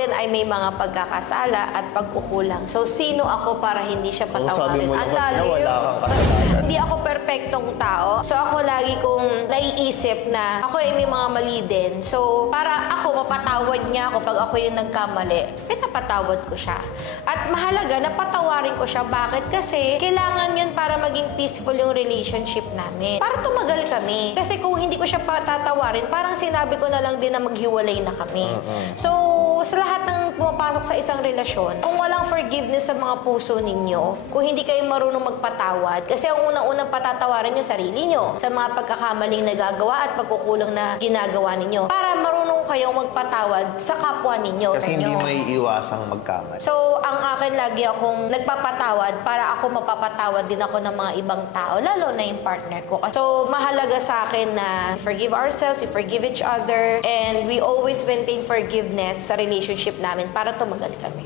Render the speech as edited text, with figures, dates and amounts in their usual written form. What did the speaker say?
din ay may mga pagkakasala at pagkukulang. So, sino ako para hindi siya Sabi patawarin? mo Ang naman na lalim. wala kang kasalanan. Hindi ako perpektong tao. So, ako lagi kong naiisip na ako ay may mga mali din. So, para ako, mapatawad niya ako pag ako yung nagkamali, pinapatawad ko siya. At mahalaga, napatawarin ko siya. Bakit? Kasi kailangan yun para maging peaceful yung relationship namin. Para tumagal kami. Kasi kung hindi ko siya patatawarin, parang sinabi ko na lang din na maghiwalay na kami. So, sa lahat ng pumapasok sa isang relasyon, kung walang forgiveness sa mga puso ninyo, kung hindi kayo marunong magpatawad, kasi ang unang-unang patatawarin yung sarili nyo sa mga pagkakamaling nagagawa at pagkukulang na ginagawa ninyo. Para marunong kayong magpatawad sa kapwa ninyo. Kasi hindi mo iiwasang magkamali. So, ang akin lagi akong nagpapatawad para ako mapapatawad din ako ng mga ibang tao, lalo na yung partner ko. So, mahalaga sa akin na forgive ourselves, we forgive each other, and we always maintain forgiveness sa relationship namin para tumagal kami.